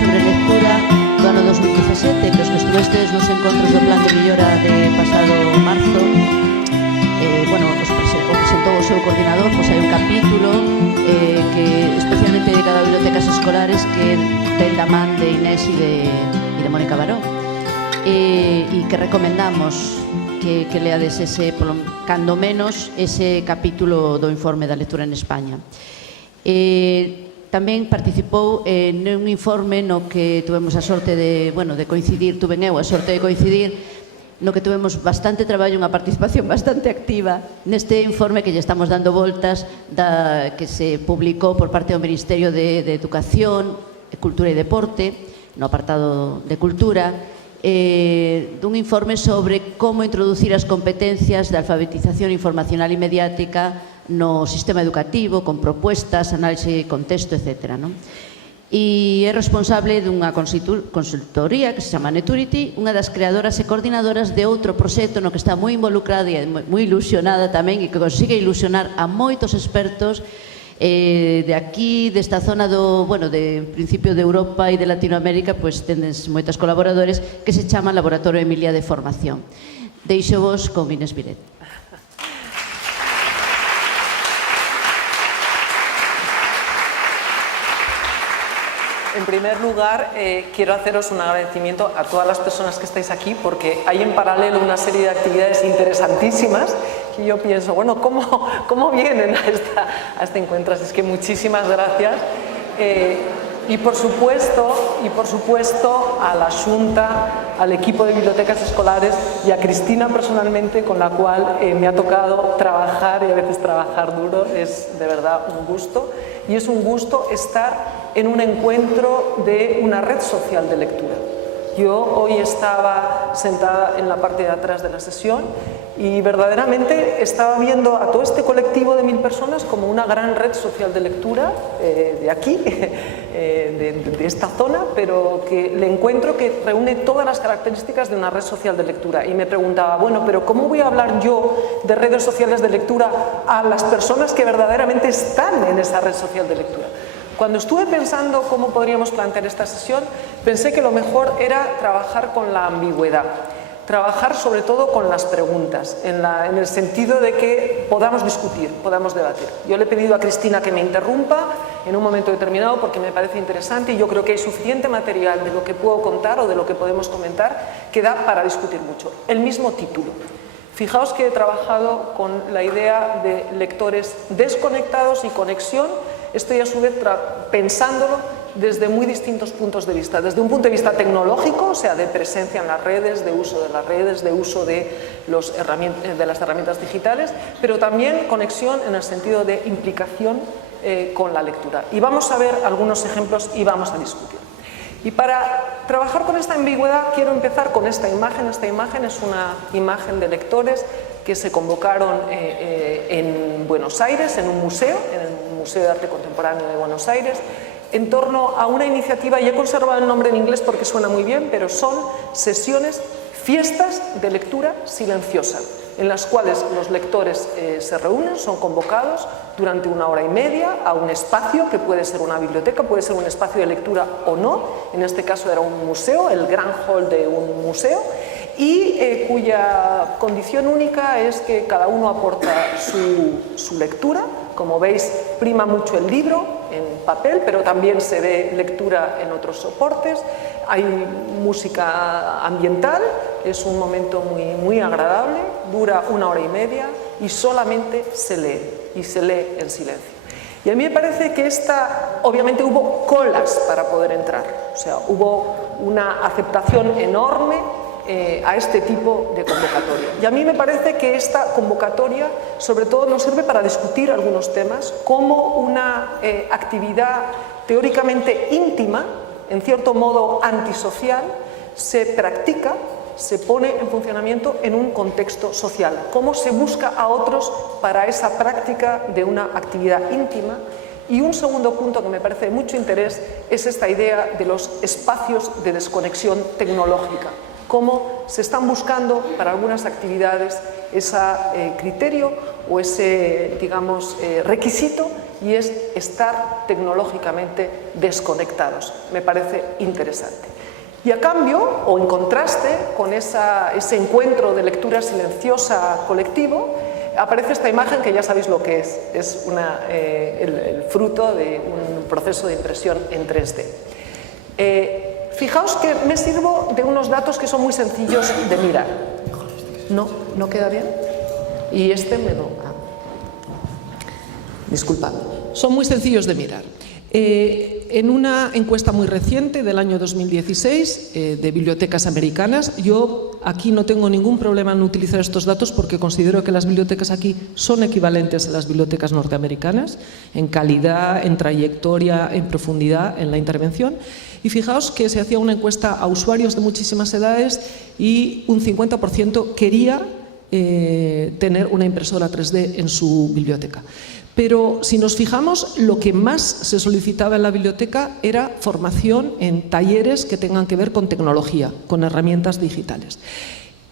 sobre lectura do ano 2017, que os que estuvestes nos encontros do Plan de Millora de pasado marzo, o presentou o seu coordinador, pois hai un capítulo que especialmente dedicado a bibliotecas escolares que ten da man de Inés e de Mónica Baró, e que recomendamos que leades cando menos ese capítulo do informe da lectura en España. Tamén participou nun informe no que tuvemos a sorte de coincidir, tuven eu a sorte de coincidir, no que tuvemos bastante traballo, unha participación bastante activa neste informe que lle estamos dando voltas, que se publicou por parte do Ministerio de Educación, Cultura e Deporte, no apartado de Cultura, dun informe sobre como introducir as competencias de alfabetización informacional e mediática no sistema educativo, con propuestas, análise de contexto, etc. E é responsable dunha consultoría que se chama Neturity, unha das creadoras e coordinadoras de outro proxecto no que está moi involucrada e moi ilusionada tamén, e que consigue ilusionar a moitos expertos de aquí, desta zona de principio de Europa e de Latinoamérica, pois tendes moitos colaboradores, que se chama Laboratorio Emilia de Formación. Deixo vos con Inés Viret. En primer lugar, quiero haceros un agradecimiento a todas las personas que estáis aquí, porque hay en paralelo una serie de actividades interesantísimas que yo pienso, bueno, ¿cómo vienen a este encuentro? Así es que muchísimas gracias. Y por supuesto a la Xunta, al equipo de bibliotecas escolares y a Cristina personalmente, con la cual me ha tocado trabajar y a veces trabajar duro. Es de verdad un gusto, y es un gusto estar en un encuentro de una red social de lectura. Yo hoy estaba sentada en la parte de atrás de la sesión y verdaderamente estaba viendo a todo este colectivo de 1000 personas como una gran red social de lectura de aquí, de esta zona, pero que le encuentro que reúne todas las características de una red social de lectura. Y me preguntaba, bueno, pero ¿cómo voy a hablar yo de redes sociales de lectura a las personas que verdaderamente están en esa red social de lectura? Cuando estuve pensando cómo podríamos plantear esta sesión, pensé que lo mejor era trabajar con la ambigüedad, trabajar sobre todo con las preguntas, en el sentido de que podamos discutir, podamos debatir. Yo le he pedido a Cristina que me interrumpa en un momento determinado porque me parece interesante, y yo creo que hay suficiente material de lo que puedo contar o de lo que podemos comentar que da para discutir mucho. El mismo título. Fijaos que he trabajado con la idea de lectores desconectados y conexión. Estoy a su vez pensándolo desde muy distintos puntos de vista. Desde un punto de vista tecnológico, o sea, de presencia en las redes, de uso de las redes, de uso de las herramientas digitales, pero también conexión en el sentido de implicación con la lectura. Y vamos a ver algunos ejemplos y vamos a discutir. Y para trabajar con esta ambigüedad quiero empezar con esta imagen. Esta imagen es una imagen de lectores que se convocaron en Buenos Aires, en un museo, en el Museo de Arte Contemporáneo de Buenos Aires, en torno a una iniciativa, y he conservado el nombre en inglés porque suena muy bien, pero son sesiones, fiestas de lectura silenciosa, en las cuales los lectores se reúnen, son convocados durante 1 hora y media a un espacio que puede ser una biblioteca, puede ser un espacio de lectura o no. En este caso era un museo, el gran hall de un museo, y cuya condición única es que cada uno aporta su lectura. Como veis, prima mucho el libro en papel, pero también se ve lectura en otros soportes. Hay música ambiental, es un momento muy agradable, dura 1 hora y media y solamente se lee, y se lee en silencio. Y a mí me parece que obviamente hubo colas para poder entrar, o sea, hubo una aceptación enorme a este tipo de convocatoria. Y a mí me parece que esta convocatoria sobre todo nos sirve para discutir algunos temas, como una actividad teóricamente íntima, en cierto modo antisocial, se practica, se pone en funcionamiento en un contexto social. Cómo se busca a otros para esa práctica de una actividad íntima. Y un segundo punto que me parece de mucho interés es esta idea de los espacios de desconexión tecnológica. Cómo se están buscando para algunas actividades ese criterio o ese, digamos, requisito y es estar tecnológicamente desconectados. Me parece interesante. Y a cambio, o en contraste con ese encuentro de lectura silenciosa colectivo, aparece esta imagen que ya sabéis lo que es el fruto de un proceso de impresión en 3D. Fijaos que me sirvo de unos datos que son muy sencillos de mirar. ¿No queda bien? Y este me lo... Disculpad. Son muy sencillos de mirar. En una encuesta muy reciente del año 2016 de bibliotecas americanas, yo aquí no tengo ningún problema en utilizar estos datos porque considero que las bibliotecas aquí son equivalentes a las bibliotecas norteamericanas en calidad, en trayectoria, en profundidad, en la intervención. Y fijaos que se hacía una encuesta a usuarios de muchísimas edades y un 50% quería tener una impresora 3D en su biblioteca. Pero si nos fijamos, lo que más se solicitaba en la biblioteca era formación en talleres que tengan que ver con tecnología, con herramientas digitales.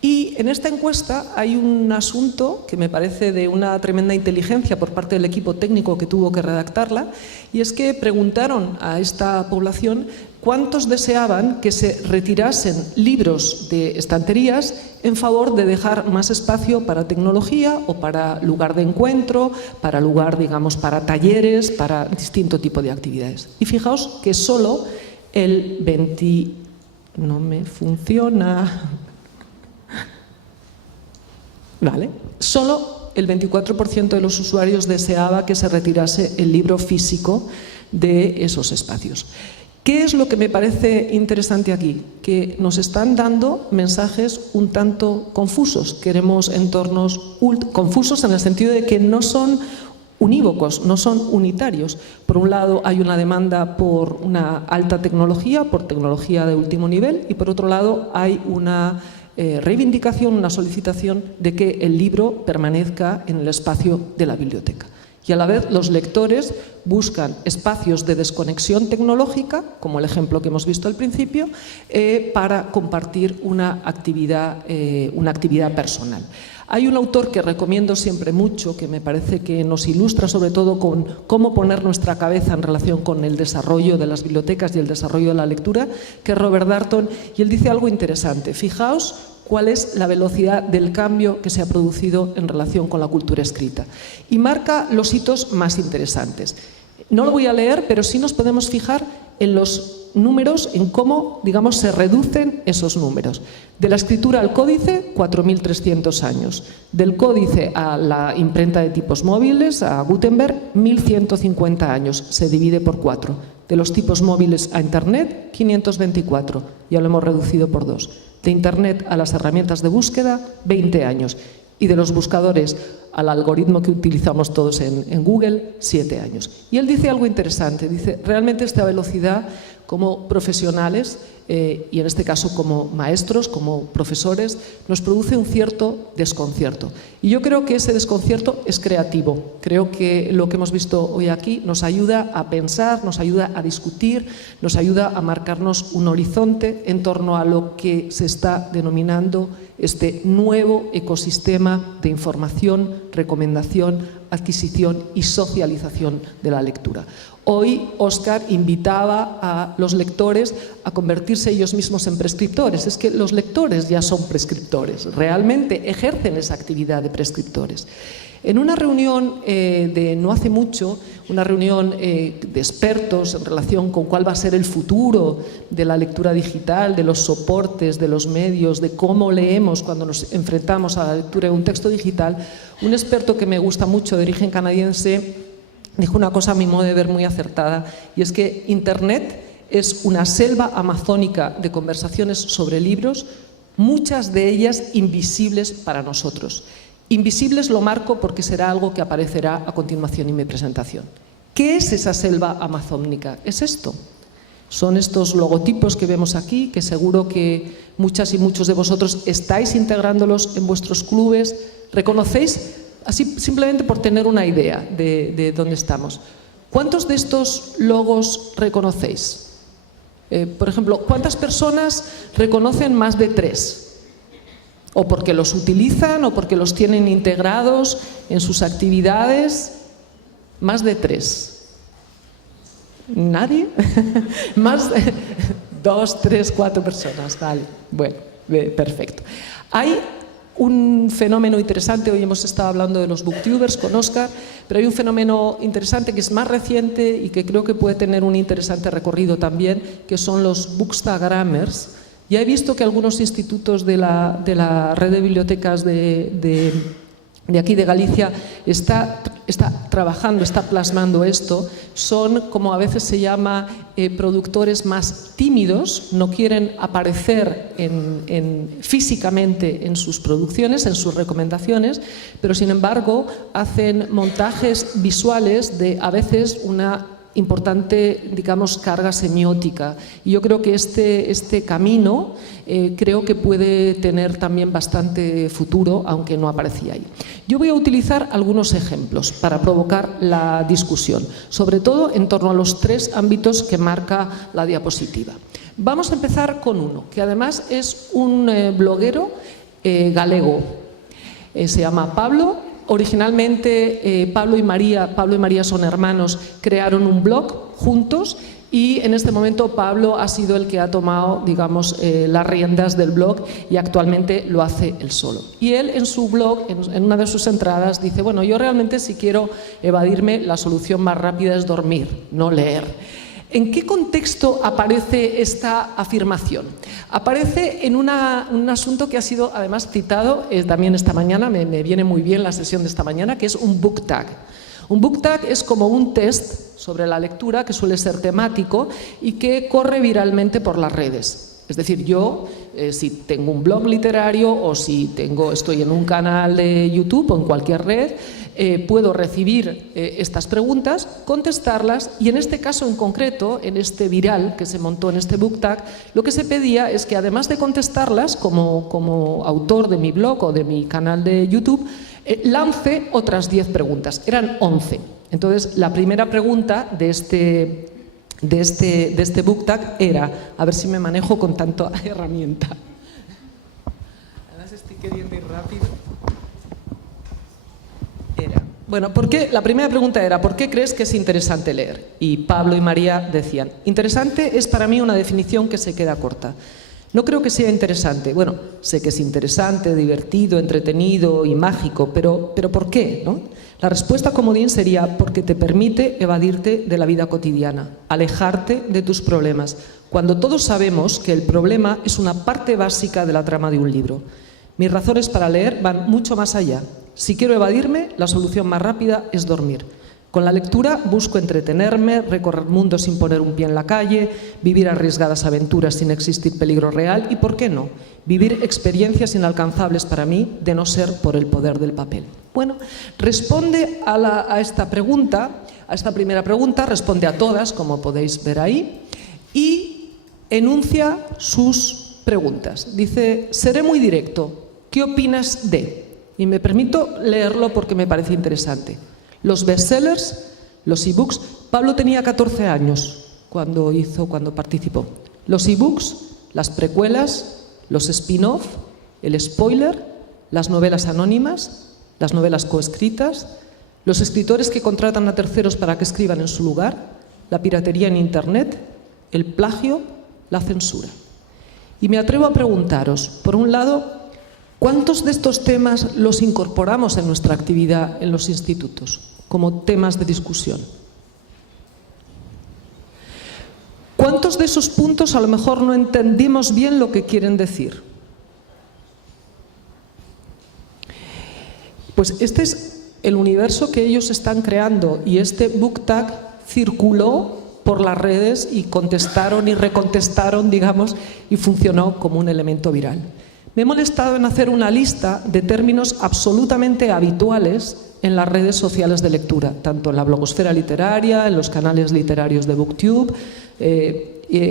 Y en esta encuesta hay un asunto que me parece de una tremenda inteligencia por parte del equipo técnico que tuvo que redactarla, y es que preguntaron a esta población cuántos deseaban que se retirasen libros de estanterías en favor de dejar más espacio para tecnología o para lugar de encuentro, para lugar, digamos, para talleres, para distinto tipo de actividades. Y fijaos que solo el 20... No me funciona... ¿Vale? Solo el 24% de los usuarios deseaba que se retirase el libro físico de esos espacios. ¿Qué es lo que me parece interesante aquí? Que nos están dando mensajes un tanto confusos. Queremos entornos confusos en el sentido de que no son unívocos, no son unitarios. Por un lado hay una demanda por una alta tecnología, por tecnología de último nivel, y por otro lado hay una reivindicación, una solicitación de que el libro permanezca en el espacio de la biblioteca. Y a la vez los lectores buscan espacios de desconexión tecnológica, como el ejemplo que hemos visto al principio, para compartir una actividad personal. Hay un autor que recomiendo siempre mucho, que me parece que nos ilustra sobre todo con cómo poner nuestra cabeza en relación con el desarrollo de las bibliotecas y el desarrollo de la lectura, que es Robert Darnton, y él dice algo interesante. Fijaos cuál es la velocidad del cambio que se ha producido en relación con la cultura escrita. Y marca los hitos más interesantes. No lo voy a leer, pero sí nos podemos fijar en los números, en cómo, digamos, se reducen esos números. De la escritura al códice, 4.300 años. Del códice a la imprenta de tipos móviles, a Gutenberg, 1.150 años. Se divide por 4. De los tipos móviles a Internet, 524. Ya lo hemos reducido por 2. De Internet a las herramientas de búsqueda, 20 años. Y de los buscadores al algoritmo que utilizamos todos en Google, 7 años. Y él dice algo interesante, dice, realmente esta velocidad como profesionales, y en este caso como maestros, como profesores, nos produce un cierto desconcierto. Y yo creo que ese desconcierto es creativo. Creo que lo que hemos visto hoy aquí nos ayuda a pensar, nos ayuda a discutir, nos ayuda a marcarnos un horizonte en torno a lo que se está denominando este nuevo ecosistema de información, recomendación, adquisición y socialización de la lectura. Hoy Óscar invitaba a los lectores a convertirse ellos mismos en prescriptores. Es que los lectores ya son prescriptores, realmente ejercen esa actividad de prescriptores. En una reunión de no hace mucho, una reunión de expertos en relación con cuál va a ser el futuro de la lectura digital, de los soportes, de los medios, de cómo leemos cuando nos enfrentamos a la lectura de un texto digital, un experto que me gusta mucho, de origen canadiense, dijo una cosa a mi modo de ver muy acertada, y es que Internet es una selva amazónica de conversaciones sobre libros, muchas de ellas invisibles para nosotros. Invisibles lo marco porque será algo que aparecerá a continuación en mi presentación. ¿Qué es esa selva amazónica? Es esto. Son estos logotipos que vemos aquí, que seguro que muchas y muchos de vosotros estáis integrándolos en vuestros clubes. ¿Reconocéis? Así simplemente por tener una idea de dónde estamos. ¿Cuántos de estos logos reconocéis? Por ejemplo, ¿cuántas personas reconocen más de 3? O porque los utilizan o porque los tienen integrados en sus actividades. Más de 3. ¿Nadie? Más de 2, 3, 4 personas. Vale, bueno, perfecto. Hay un fenómeno interesante, hoy hemos estado hablando de los booktubers con Óscar, pero hay un fenómeno interesante que es más reciente y que creo que puede tener un interesante recorrido también, que son los bookstagrammers. Ya he visto que algunos institutos de la red de bibliotecas de aquí de Galicia está trabajando, está plasmando esto. Son, como a veces se llama, productores más tímidos, no quieren aparecer físicamente en sus producciones, en sus recomendaciones, pero sin embargo hacen montajes visuales de a veces una importante, digamos, carga semiótica. Y yo creo que este camino creo que puede tener también bastante futuro, aunque no aparecía ahí. Yo voy a utilizar algunos ejemplos para provocar la discusión, sobre todo en torno a los 3 ámbitos que marca la diapositiva. Vamos a empezar con uno, que además es un bloguero galego. Se llama Pablo. Originalmente Pablo y María son hermanos, crearon un blog juntos y en este momento Pablo ha sido el que ha tomado, digamos, las riendas del blog y actualmente lo hace él solo. Y él en su blog, en una de sus entradas, dice, bueno, yo realmente si quiero evadirme, la solución más rápida es dormir, no leer. ¿En qué contexto aparece esta afirmación? Aparece en un asunto que ha sido además citado también esta mañana, me viene muy bien la sesión de esta mañana, que es un book tag. Un book tag es como un test sobre la lectura que suele ser temático y que corre viralmente por las redes. Es decir, yo, si tengo un blog literario o si estoy en un canal de YouTube o en cualquier red, puedo recibir estas preguntas, contestarlas y en este caso en concreto, en este viral que se montó en este book tag, lo que se pedía es que además de contestarlas como autor de mi blog o de mi canal de YouTube, lance otras 10 preguntas. Eran 11. Entonces, la primera pregunta de este book tag era, a ver si me manejo con tanta herramienta. Además estoy queriendo ir rápido. La primera pregunta era, ¿por qué crees que es interesante leer? Y Pablo y María decían, interesante es para mí una definición que se queda corta. No creo que sea interesante. Bueno, sé que es interesante, divertido, entretenido y mágico, pero ¿por qué? ¿No? La respuesta comodín sería porque te permite evadirte de la vida cotidiana, alejarte de tus problemas, cuando todos sabemos que el problema es una parte básica de la trama de un libro. Mis razones para leer van mucho más allá. Si quiero evadirme, la solución más rápida es dormir. Con la lectura busco entretenerme, recorrer mundos sin poner un pie en la calle, vivir arriesgadas aventuras sin existir peligro real y, ¿por qué no?, vivir experiencias inalcanzables para mí de no ser por el poder del papel. Bueno, responde a esta pregunta, a esta primera pregunta, responde a todas, como podéis ver ahí, y enuncia sus preguntas. Dice, seré muy directo, ¿qué opinas de? Y me permito leerlo porque me parece interesante. Los bestsellers, los ebooks. Pablo tenía 14 años cuando participó. Los ebooks, las precuelas, los spin-off, el spoiler, las novelas anónimas, las novelas coescritas, los escritores que contratan a terceros para que escriban en su lugar, la piratería en Internet, el plagio, la censura. Y me atrevo a preguntaros, por un lado, ¿cuántos de estos temas los incorporamos en nuestra actividad en los institutos como temas de discusión? ¿Cuántos de esos puntos a lo mejor no entendimos bien lo que quieren decir? Pues este es el universo que ellos están creando y este book tag circuló por las redes y contestaron y recontestaron, digamos, y funcionó como un elemento viral. Me he molestado en hacer una lista de términos absolutamente habituales en las redes sociales de lectura, tanto en la blogosfera literaria, en los canales literarios de BookTube,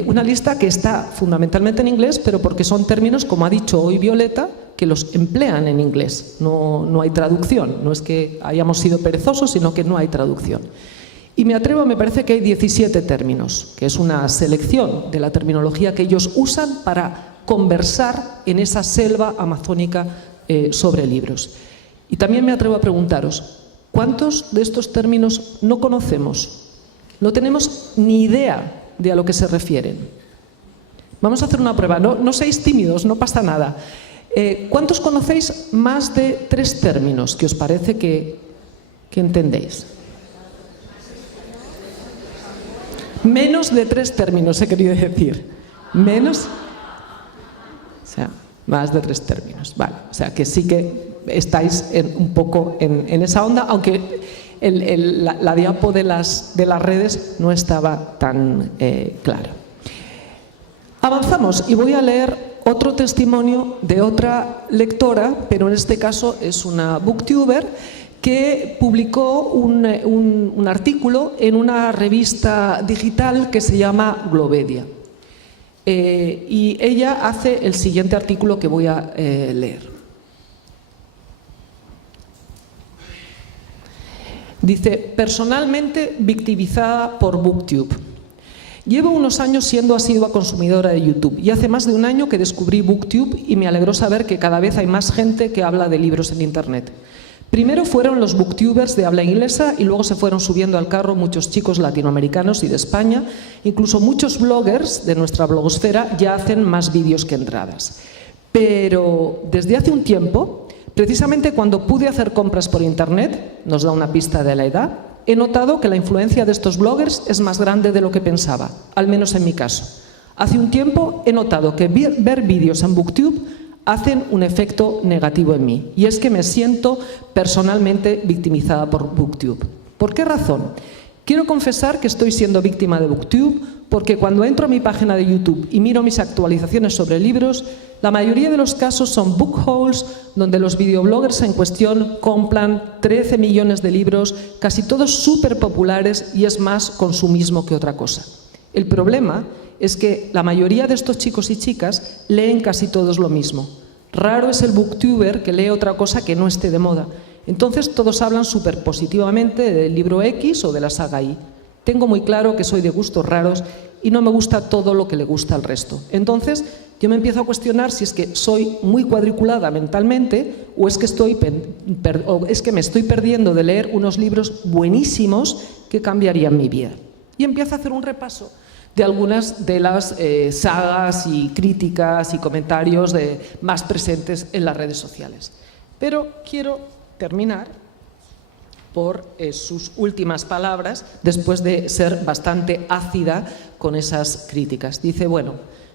una lista que está fundamentalmente en inglés, pero porque son términos, como ha dicho hoy Violeta, que los emplean en inglés, no hay traducción, no es que hayamos sido perezosos, sino que no hay traducción. Y me parece que hay 17 términos, que es una selección de la terminología que ellos usan para conversar en esa selva amazónica sobre libros. Y también me atrevo a preguntaros, ¿Cuántos de estos términos no conocemos? No tenemos ni idea de a lo que se refieren. Vamos a hacer una prueba, no seáis tímidos, no pasa nada. ¿Cuántos conocéis más de 3 términos que os parece que entendéis? Menos de 3 términos he querido decir. Menos, o sea, más de 3 términos. Vale, o sea que sí que estáis un poco en esa onda, aunque la diapo de las redes no estaba tan clara. Avanzamos y voy a leer otro testimonio de otra lectora, pero en este caso es una booktuber que publicó un artículo en una revista digital que se llama Globedia. Y ella hace el siguiente artículo que voy a leer. Dice: personalmente victimizada por BookTube. Llevo unos años siendo asidua consumidora de YouTube y hace más de un año que descubrí BookTube y me alegró saber que cada vez hay más gente que habla de libros en Internet. Primero fueron los booktubers de habla inglesa y luego se fueron subiendo al carro muchos chicos latinoamericanos y de España. Incluso muchos bloggers de nuestra blogosfera ya hacen más vídeos que entradas. Pero desde hace un tiempo, precisamente cuando pude hacer compras por Internet, nos da una pista de la edad, he notado que la influencia de estos bloggers es más grande de lo que pensaba, al menos en mi caso. Hace un tiempo he notado que ver vídeos en BookTube hacen un efecto negativo en mí, y es que me siento personalmente victimizada por BookTube. ¿Por qué razón? Quiero confesar que estoy siendo víctima de BookTube porque cuando entro a mi página de YouTube y miro mis actualizaciones sobre libros, la mayoría de los casos son book hauls donde los videobloggers en cuestión compran 13 millones de libros, casi todos súper populares, y es más consumismo que otra cosa. El problema es que la mayoría de estos chicos y chicas leen casi todos lo mismo. Raro es el booktuber que lee otra cosa que no esté de moda. Entonces todos hablan súper positivamente del libro X o de la saga Y. Tengo muy claro que soy de gustos raros y no me gusta todo lo que le gusta al resto. Entonces yo me empiezo a cuestionar si es que soy muy cuadriculada mentalmente o es que me estoy perdiendo de leer unos libros buenísimos que cambiarían mi vida. Y empiezo a hacer un repaso de algunas de las sagas y críticas y comentarios más presentes en las redes sociales. Pero quiero terminar por sus últimas palabras, después de ser bastante ácida con esas críticas. Dice: bueno,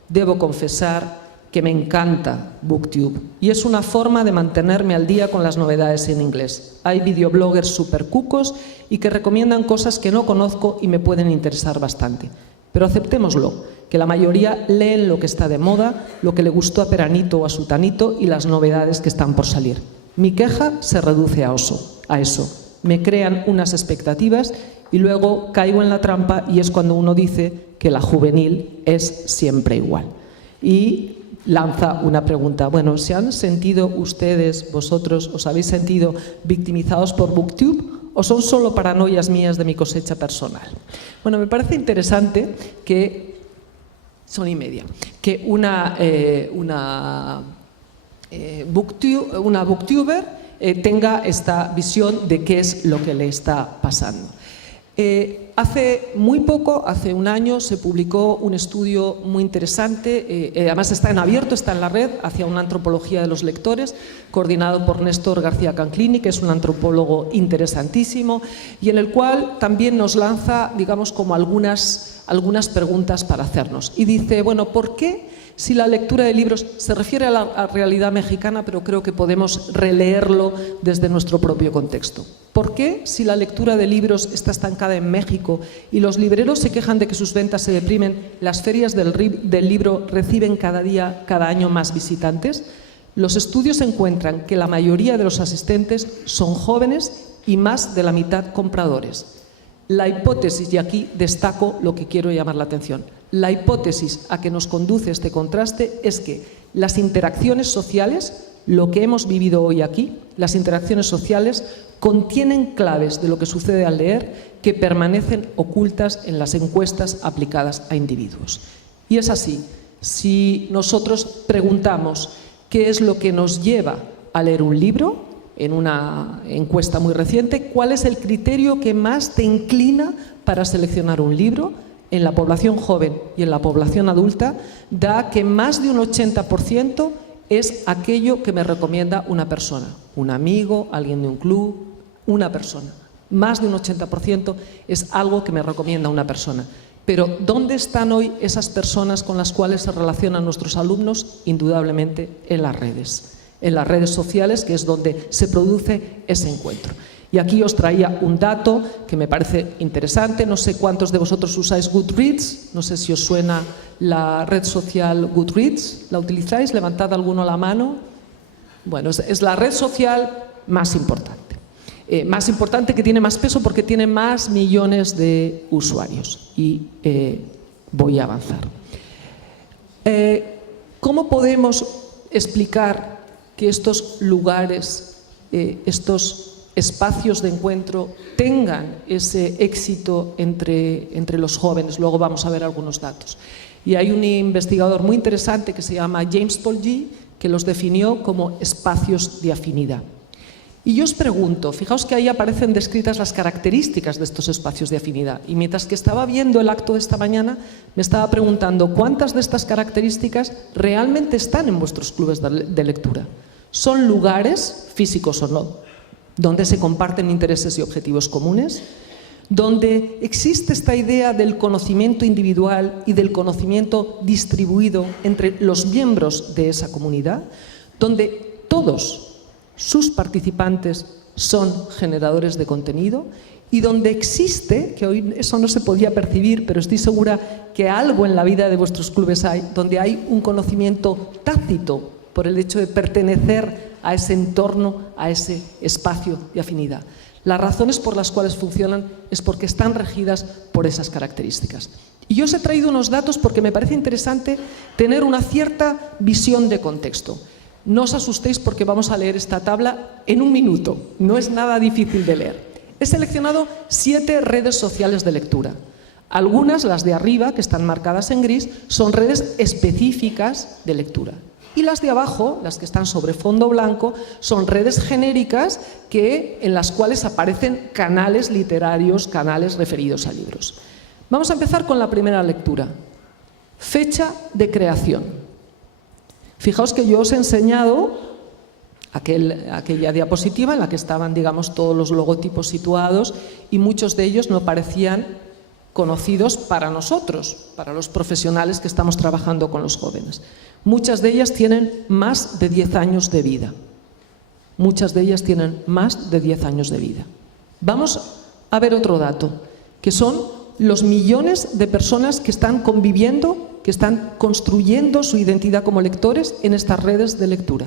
debo confesar que me encanta BookTube y es una forma de mantenerme al día con las novedades en inglés. Hay videobloggers súper cucos y que recomiendan cosas que no conozco y me pueden interesar bastante. Pero aceptémoslo, que la mayoría leen lo que está de moda, lo que le gustó a Peranito o a Sutanito y las novedades que están por salir. Mi queja se reduce a eso. Me crean unas expectativas y luego caigo en la trampa y es cuando uno dice que la juvenil es siempre igual. Y lanza una pregunta: bueno, ¿se han sentido ustedes, vosotros, os habéis sentido victimizados por BookTube? ¿O son solo paranoias mías de mi cosecha personal? Bueno, me parece interesante que una booktuber tenga esta visión de qué es lo que le está pasando. Hace muy poco, hace un año, se publicó un estudio muy interesante, además está en abierto, está en la red, hacia una antropología de los lectores, coordinado por Néstor García Canclini, que es un antropólogo interesantísimo, y en el cual también nos lanza, digamos, como algunas preguntas para hacernos. Y dice: bueno, ¿por qué, si la lectura de libros se refiere a la realidad mexicana, pero creo que podemos releerlo desde nuestro propio contexto? ¿Por qué, si la lectura de libros está estancada en México y los libreros se quejan de que sus ventas se deprimen, las ferias del libro reciben cada año más visitantes? Los estudios encuentran que la mayoría de los asistentes son jóvenes y más de la mitad compradores. La hipótesis, y aquí destaco lo que quiero llamar la atención, la hipótesis a que nos conduce este contraste es que las interacciones sociales, lo que hemos vivido hoy aquí, las interacciones sociales contienen claves de lo que sucede al leer que permanecen ocultas en las encuestas aplicadas a individuos. Y es así, si nosotros preguntamos qué es lo que nos lleva a leer un libro, en una encuesta muy reciente, ¿cuál es el criterio que más te inclina para seleccionar un libro? En la población joven y en la población adulta, da que más de un 80% es aquello que me recomienda una persona, un amigo, alguien de un club, una persona. Más de un 80% es algo que me recomienda una persona. Pero ¿dónde están hoy esas personas con las cuales se relacionan nuestros alumnos? Indudablemente en las redes sociales, que es donde se produce ese encuentro. Y aquí os traía un dato que me parece interesante. No sé cuántos de vosotros usáis Goodreads, no sé si os suena la red social Goodreads. ¿La utilizáis? Levantad alguno la mano. Bueno, es la red social más importante. Más importante, que tiene más peso porque tiene más millones de usuarios. Y voy a avanzar. ¿Cómo podemos explicar que estos lugares, estos espacios de encuentro tengan ese éxito entre los jóvenes? Luego vamos a ver algunos datos. Y hay un investigador muy interesante que se llama James Polgy, que los definió como espacios de afinidad. Y yo os pregunto, fijaos que ahí aparecen descritas las características de estos espacios de afinidad. Y mientras que estaba viendo el acto de esta mañana, me estaba preguntando cuántas de estas características realmente están en vuestros clubes de lectura. ¿Son lugares, físicos o no, donde se comparten intereses y objetivos comunes? Donde existe esta idea del conocimiento individual y del conocimiento distribuido entre los miembros de esa comunidad, donde todos sus participantes son generadores de contenido y donde existe, que hoy eso no se podía percibir, pero estoy segura que algo en la vida de vuestros clubes hay, donde hay un conocimiento tácito por el hecho de pertenecer a ese entorno, a ese espacio de afinidad. Las razones por las cuales funcionan es porque están regidas por esas características. Y yo os he traído unos datos porque me parece interesante tener una cierta visión de contexto. No os asustéis porque vamos a leer esta tabla en un minuto, no es nada difícil de leer. He seleccionado 7 redes sociales de lectura. Algunas, las de arriba, que están marcadas en gris, son redes específicas de lectura. Y las de abajo, las que están sobre fondo blanco, son redes genéricas en las cuales aparecen canales literarios, canales referidos a libros. Vamos a empezar con la primera lectura. Fecha de creación. Fijaos que yo os he enseñado aquella diapositiva en la que estaban, digamos, todos los logotipos situados y muchos de ellos no parecían conocidos para nosotros, para los profesionales que estamos trabajando con los jóvenes. Muchas de ellas tienen más de 10 años de vida. Muchas de ellas tienen más de 10 años de vida. Vamos a ver otro dato, que son los millones de personas que están conviviendo, que están construyendo su identidad como lectores en estas redes de lectura.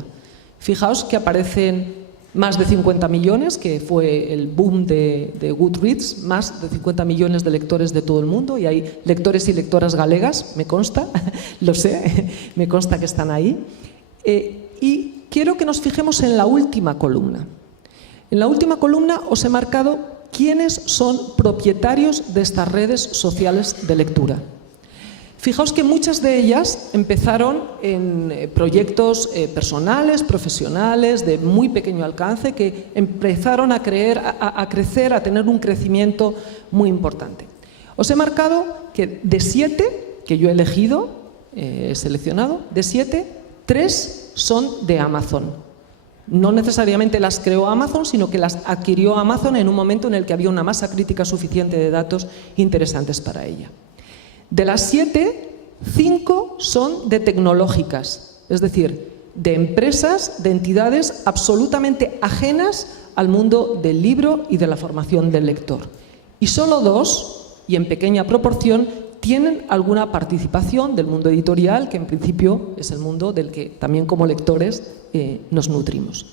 Fijaos que aparecen más de 50 millones, que fue el boom de Goodreads, más de 50 millones de lectores de todo el mundo, y hay lectores y lectoras galegas, me consta, lo sé, me consta que están ahí. Y quiero que nos fijemos en la última columna. En la última columna os he marcado quiénes son propietarios de estas redes sociales de lectura. Fijaos que muchas de ellas empezaron en proyectos personales, profesionales, de muy pequeño alcance, que empezaron a crecer, a tener un crecimiento muy importante. Os he marcado que de 7 que yo he elegido, he seleccionado, de 7, 3 son de Amazon. No necesariamente las creó Amazon, sino que las adquirió Amazon en un momento en el que había una masa crítica suficiente de datos interesantes para ella. De las 7, 5 son de tecnológicas, es decir, de empresas, de entidades absolutamente ajenas al mundo del libro y de la formación del lector. Y solo 2, y en pequeña proporción, tienen alguna participación del mundo editorial, que en principio es el mundo del que también como lectores nos nutrimos.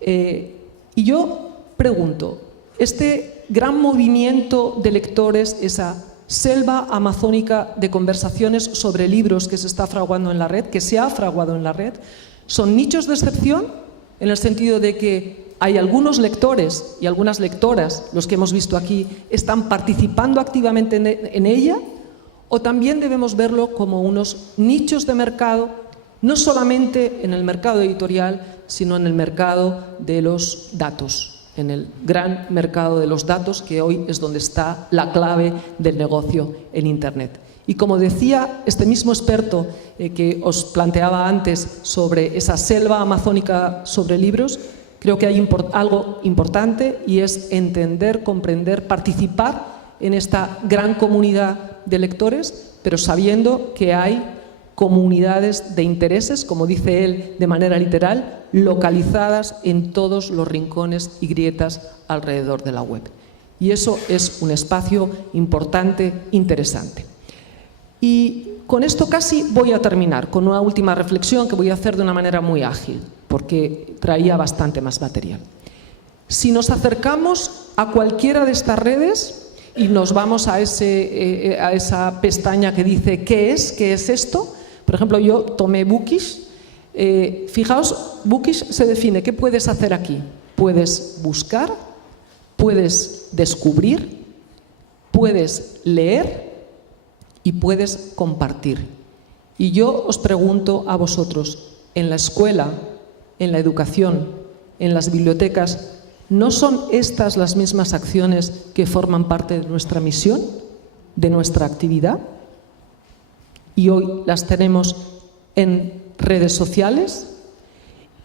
Y yo pregunto, este gran movimiento de lectores, esa selva amazónica de conversaciones sobre libros que se está fraguando en la red, que se ha fraguado en la red, ¿son nichos de excepción? En el sentido de que hay algunos lectores y algunas lectoras, los que hemos visto aquí, están participando activamente en ella, o también debemos verlo como unos nichos de mercado no solamente en el mercado editorial, sino en el mercado de los datos, en el gran mercado de los datos, que hoy es donde está la clave del negocio en Internet. Y como decía este mismo experto que os planteaba antes sobre esa selva amazónica sobre libros, creo que hay algo importante, y es entender, comprender, participar en esta gran comunidad de lectores, pero sabiendo que hay comunidades de intereses, como dice él de manera literal, localizadas en todos los rincones y grietas alrededor de la web. Y eso es un espacio importante, interesante. Y con esto casi voy a terminar, con una última reflexión que voy a hacer de una manera muy ágil, porque traía bastante más material. Si nos acercamos a cualquiera de estas redes y nos vamos a esa pestaña que dice ¿qué es esto? Por ejemplo, yo tomé Bookish. Fijaos, Bookish se define, ¿qué puedes hacer aquí? Puedes buscar, puedes descubrir, puedes leer y puedes compartir. Y yo os pregunto a vosotros, en la escuela, en la educación, en las bibliotecas, ¿no son estas las mismas acciones que forman parte de nuestra misión, de nuestra actividad? Y hoy las tenemos en redes sociales.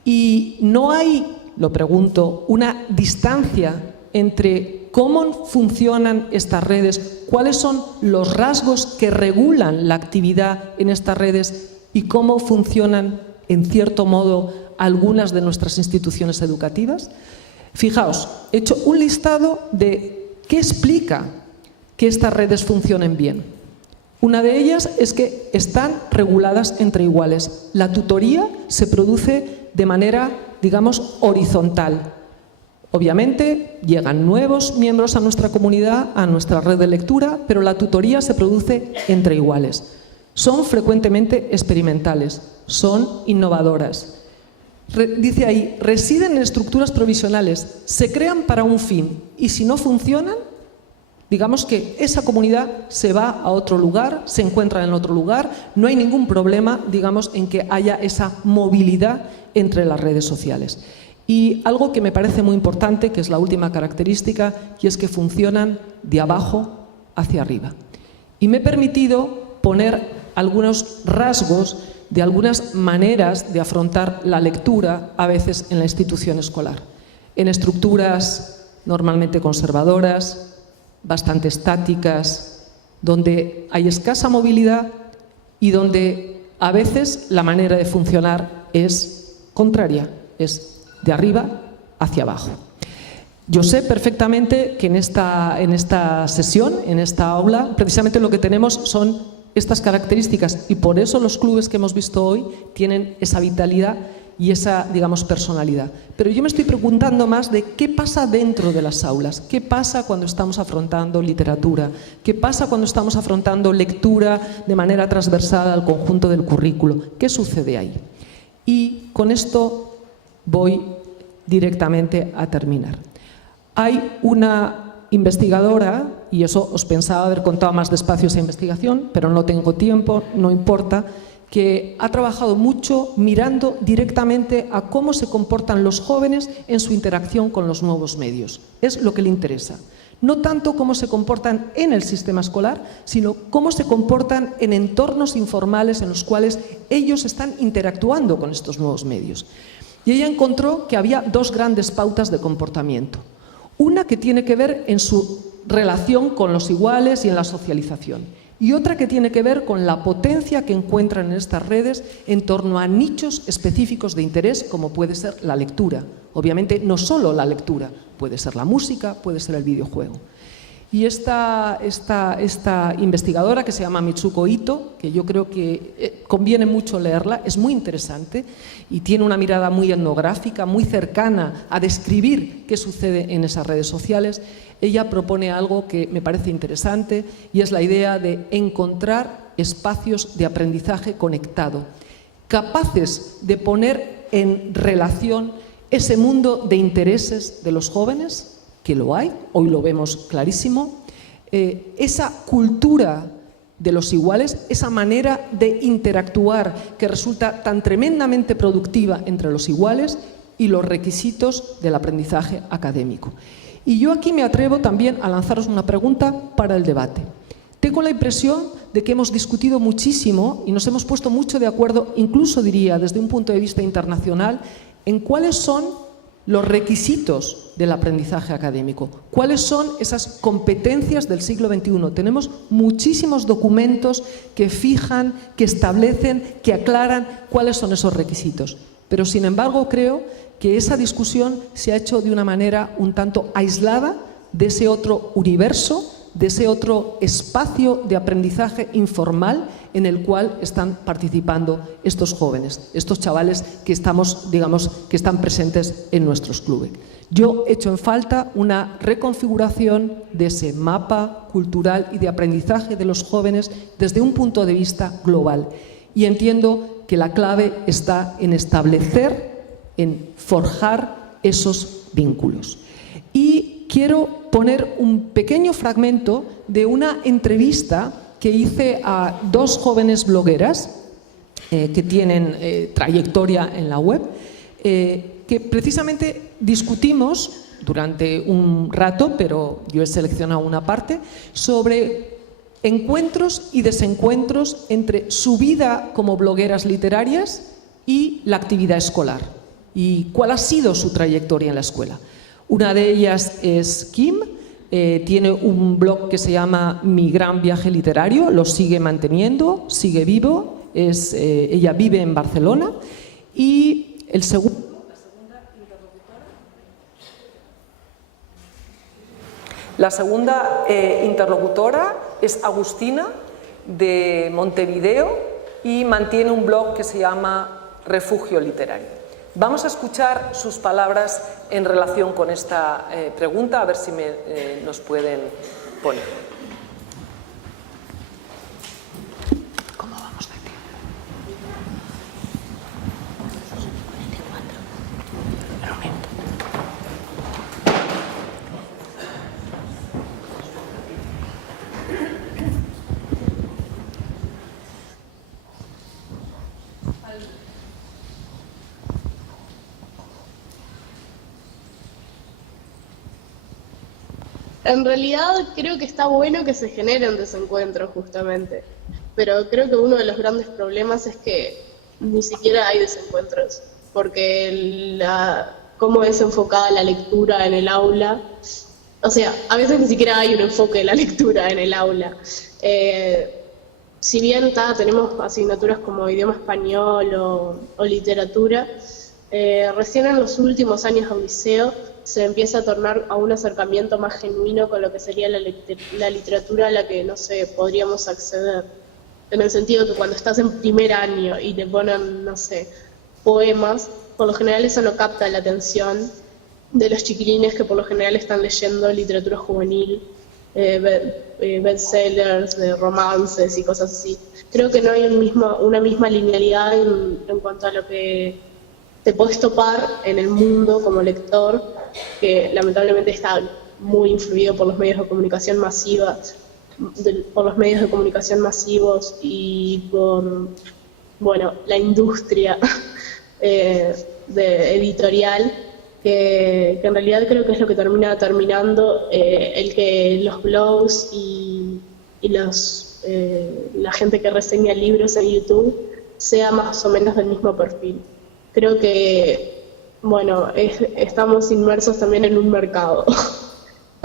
Y no hay, lo pregunto, una distancia entre cómo funcionan estas redes, cuáles son los rasgos que regulan la actividad en estas redes y cómo funcionan, en cierto modo, algunas de nuestras instituciones educativas. Fijaos, he hecho un listado de qué explica que estas redes funcionen bien. Una de ellas es que están reguladas entre iguales. La tutoría se produce de manera, digamos, horizontal. Obviamente llegan nuevos miembros a nuestra comunidad, a nuestra red de lectura, pero la tutoría se produce entre iguales. Son frecuentemente experimentales, son innovadoras. Dice ahí, residen en estructuras provisionales, se crean para un fin y si no funcionan, digamos que esa comunidad se va a otro lugar, se encuentra en otro lugar, no hay ningún problema, digamos, en que haya esa movilidad entre las redes sociales. Y algo que me parece muy importante, que es la última característica, y es que funcionan de abajo hacia arriba. Y me he permitido poner algunos rasgos de algunas maneras de afrontar la lectura, a veces en la institución escolar. En estructuras normalmente conservadoras, bastante estáticas, donde hay escasa movilidad y donde a veces la manera de funcionar es contraria, es de arriba hacia abajo. Yo sé perfectamente que en esta sesión, en esta aula, precisamente lo que tenemos son estas características y por eso los clubes que hemos visto hoy tienen esa vitalidad y esa, digamos, personalidad. Pero yo me estoy preguntando más de qué pasa dentro de las aulas, qué pasa cuando estamos afrontando literatura, qué pasa cuando estamos afrontando lectura de manera transversal al conjunto del currículo, qué sucede ahí. Y con esto voy directamente a terminar. Hay una investigadora, y eso os pensaba haber contado más despacio esa investigación, pero no tengo tiempo, no importa, que ha trabajado mucho mirando directamente a cómo se comportan los jóvenes en su interacción con los nuevos medios. Es lo que le interesa. No tanto cómo se comportan en el sistema escolar, sino cómo se comportan en entornos informales en los cuales ellos están interactuando con estos nuevos medios. Y ella encontró que había dos grandes pautas de comportamiento. Una que tiene que ver en su relación con los iguales y en la socialización. Y otra que tiene que ver con la potencia que encuentran en estas redes en torno a nichos específicos de interés, como puede ser la lectura. Obviamente no solo la lectura, puede ser la música, puede ser el videojuego. Y esta investigadora, que se llama Mitsuko Ito, que yo creo que conviene mucho leerla, es muy interesante y tiene una mirada muy etnográfica, muy cercana a describir qué sucede en esas redes sociales. Ella propone algo que me parece interesante y es la idea de encontrar espacios de aprendizaje conectado, capaces de poner en relación ese mundo de intereses de los jóvenes, que lo hay, hoy lo vemos clarísimo, esa cultura de los iguales, esa manera de interactuar que resulta tan tremendamente productiva entre los iguales y los requisitos del aprendizaje académico. Y yo aquí me atrevo también a lanzaros una pregunta para el debate. Tengo la impresión de que hemos discutido muchísimo y nos hemos puesto mucho de acuerdo, incluso diría desde un punto de vista internacional, en cuáles son los requisitos del aprendizaje académico, cuáles son esas competencias del siglo XXI. Tenemos muchísimos documentos que fijan, que establecen, que aclaran cuáles son esos requisitos. Pero, sin embargo, creo que esa discusión se ha hecho de una manera un tanto aislada de ese otro universo, de ese otro espacio de aprendizaje informal en el cual están participando estos jóvenes, estos chavales que que están presentes en nuestros clubes. Yo echo en falta una reconfiguración de ese mapa cultural y de aprendizaje de los jóvenes desde un punto de vista global. Y entiendo que la clave está en establecer, en forjar esos vínculos. Y quiero poner un pequeño fragmento de una entrevista que hice a dos jóvenes blogueras que tienen trayectoria en la web, que precisamente discutimos durante un rato, pero yo he seleccionado una parte, sobre encuentros y desencuentros entre su vida como blogueras literarias y la actividad escolar, y cuál ha sido su trayectoria en la escuela. Una de ellas es Kim, tiene un blog que se llama Mi Gran Viaje Literario, lo sigue manteniendo, sigue vivo, ella vive en Barcelona. Y la segunda interlocutora es Agustina, de Montevideo, y mantiene un blog que se llama Refugio Literario. Vamos a escuchar sus palabras en relación con esta pregunta, a ver si nos pueden poner. ¿Cómo vamos de tiempo? Un momento. En realidad creo que está bueno que se generen desencuentros justamente, pero creo que uno de los grandes problemas es que ni siquiera hay desencuentros, porque cómo es enfocada la lectura en el aula, o sea, a veces ni siquiera hay un enfoque de la lectura en el aula. Si bien tenemos asignaturas como idioma español o literatura, recién en los últimos años del liceo se empieza a tornar a un acercamiento más genuino con lo que sería la literatura a la que, no sé, podríamos acceder. En el sentido que cuando estás en primer año y te ponen, no sé, poemas, por lo general eso no capta la atención de los chiquilines que por lo general están leyendo literatura juvenil, bestsellers, romances y cosas así. Creo que no hay una misma linealidad en cuanto a lo que te podés topar en el mundo como lector, que lamentablemente está muy influido por los medios de comunicación masivos y por, bueno, la industria editorial, que en realidad creo que es lo que terminando el que los blogs y la gente que reseña libros en YouTube sea más o menos del mismo perfil. Creo que, bueno, estamos inmersos también en un mercado.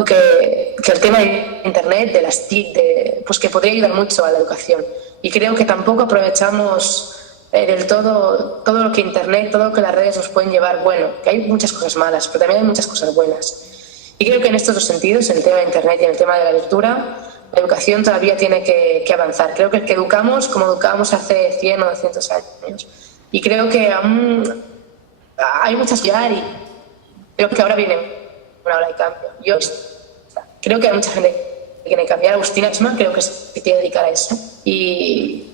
Que el tema de Internet, de las TIC, pues que podría ayudar mucho a la educación. Y creo que tampoco aprovechamos del todo lo que Internet, todo lo que las redes nos pueden llevar. Bueno, que hay muchas cosas malas, pero también hay muchas cosas buenas. Y creo que en estos dos sentidos, en el tema de Internet y en el tema de la lectura, la educación todavía tiene que avanzar. Creo que educamos como educábamos hace 100 o 200 años. Y creo que aún hay muchas cosas y creo que ahora viene una hora de cambio. Yo creo que hay mucha gente que tiene que cambiar. Agustina misma creo que se tiene que dedicar a eso. Y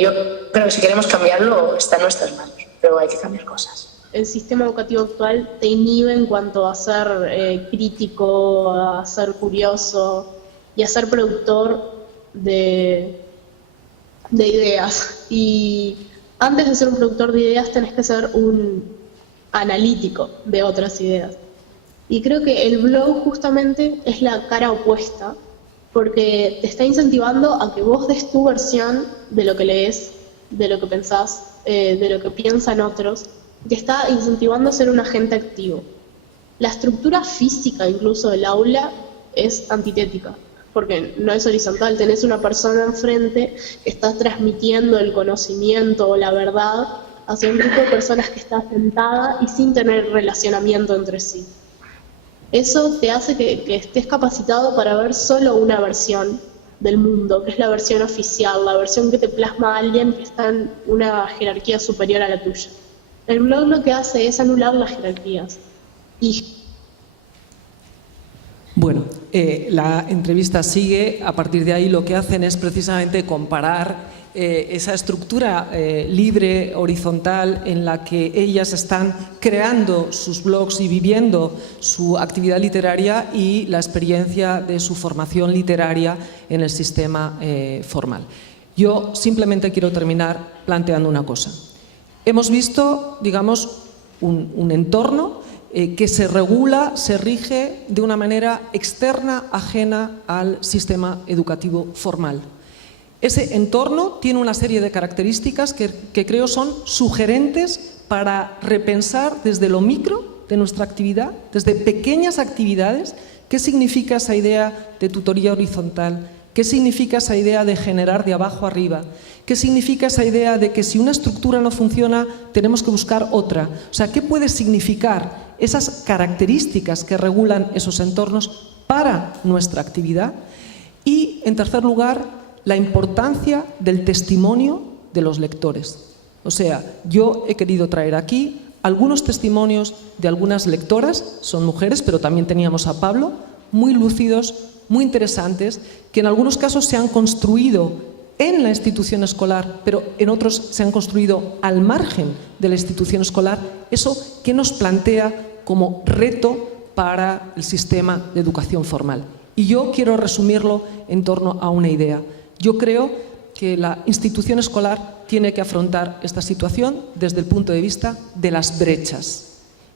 yo creo que si queremos cambiarlo está en nuestras manos, pero hay que cambiar cosas. El sistema educativo actual te inhibe en cuanto a ser crítico, a ser curioso y a ser productor de ideas. Y antes de ser un productor de ideas tenés que ser un analítico de otras ideas. Y creo que el blog justamente es la cara opuesta, porque te está incentivando a que vos des tu versión de lo que lees, de lo que pensás, de lo que piensan otros. Te está incentivando a ser un agente activo. La estructura física incluso del aula es antitética, porque no es horizontal, tenés una persona enfrente que está transmitiendo el conocimiento o la verdad hacia un grupo de personas que está sentada y sin tener relacionamiento entre sí. Eso te hace que estés capacitado para ver solo una versión del mundo, que es la versión oficial, la versión que te plasma alguien que está en una jerarquía superior a la tuya. El blog lo que hace es anular las jerarquías. Bueno, la entrevista sigue. A partir de ahí lo que hacen es precisamente comparar esa estructura libre, horizontal, en la que ellas están creando sus blogs y viviendo su actividad literaria, y la experiencia de su formación literaria en el sistema formal. Yo simplemente quiero terminar planteando una cosa. Hemos visto, digamos, un entorno que se regula, se rige de una manera externa, ajena al sistema educativo formal. Ese entorno tiene una serie de características que creo son sugerentes para repensar desde lo micro de nuestra actividad, desde pequeñas actividades, qué significa esa idea de tutoría horizontal, qué significa esa idea de generar de abajo arriba, qué significa esa idea de que si una estructura no funciona tenemos que buscar otra. O sea, ¿qué puede significar esas características que regulan esos entornos para nuestra actividad? Y, en tercer lugar, la importancia del testimonio de los lectores. O sea, yo he querido traer aquí algunos testimonios de algunas lectoras, son mujeres, pero también teníamos a Pablo, muy lúcidos, muy interesantes, que en algunos casos se han construido en la institución escolar, pero en otros se han construido al margen de la institución escolar. Eso que nos plantea como reto para el sistema de educación formal. Y yo quiero resumirlo en torno a una idea. Yo creo que la institución escolar tiene que afrontar esta situación desde el punto de vista de las brechas.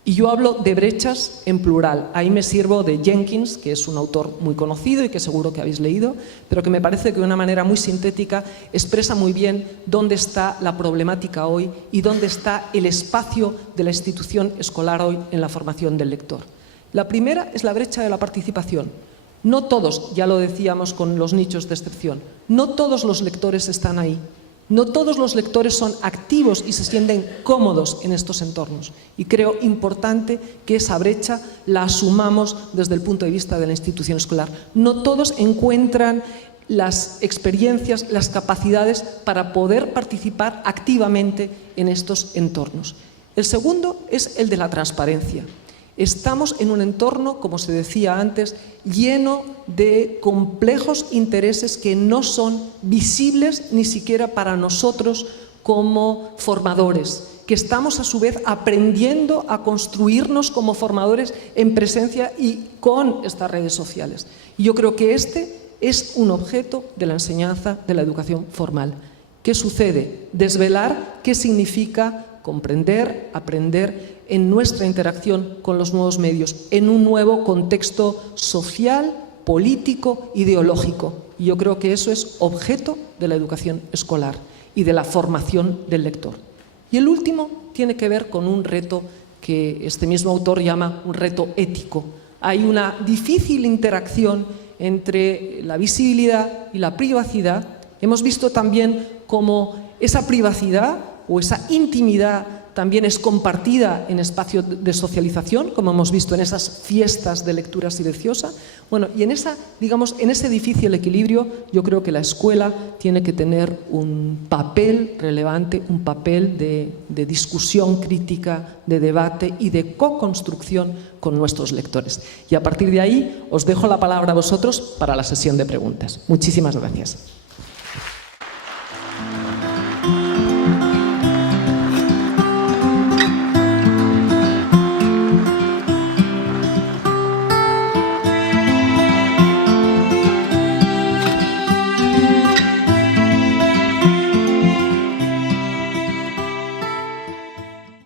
Y yo hablo de brechas en plural. Ahí me sirvo de Jenkins, que es un autor muy conocido y que seguro que habéis leído, pero que me parece que de una manera muy sintética expresa muy bien dónde está la problemática hoy y dónde está el espacio de la institución escolar hoy en la formación del lector. La primera es la brecha de la participación. No todos, ya lo decíamos con los nichos de excepción, no todos los lectores están ahí. No todos los lectores son activos y se sienten cómodos en estos entornos. Y creo importante que esa brecha la asumamos desde el punto de vista de la institución escolar. No todos encuentran las experiencias, las capacidades para poder participar activamente en estos entornos. El segundo es el de la transparencia. Estamos en un entorno, como se decía antes, lleno de complejos intereses que no son visibles ni siquiera para nosotros como formadores, que estamos a su vez aprendiendo a construirnos como formadores en presencia y con estas redes sociales. Y yo creo que este es un objeto de la enseñanza de la educación formal. ¿Qué sucede? Desvelar qué significa comprender, aprender en nuestra interacción con los nuevos medios, en un nuevo contexto social, político, ideológico. Y yo creo que eso es objeto de la educación escolar y de la formación del lector. Y el último tiene que ver con un reto que este mismo autor llama un reto ético. Hay una difícil interacción entre la visibilidad y la privacidad. Hemos visto también cómo esa privacidad o esa intimidad también es compartida en espacios de socialización, como hemos visto en esas fiestas de lectura silenciosa. Bueno, y en ese difícil equilibrio, yo creo que la escuela tiene que tener un papel relevante, un papel de discusión crítica, de debate y de co-construcción con nuestros lectores. Y a partir de ahí, os dejo la palabra a vosotros para la sesión de preguntas. Muchísimas gracias.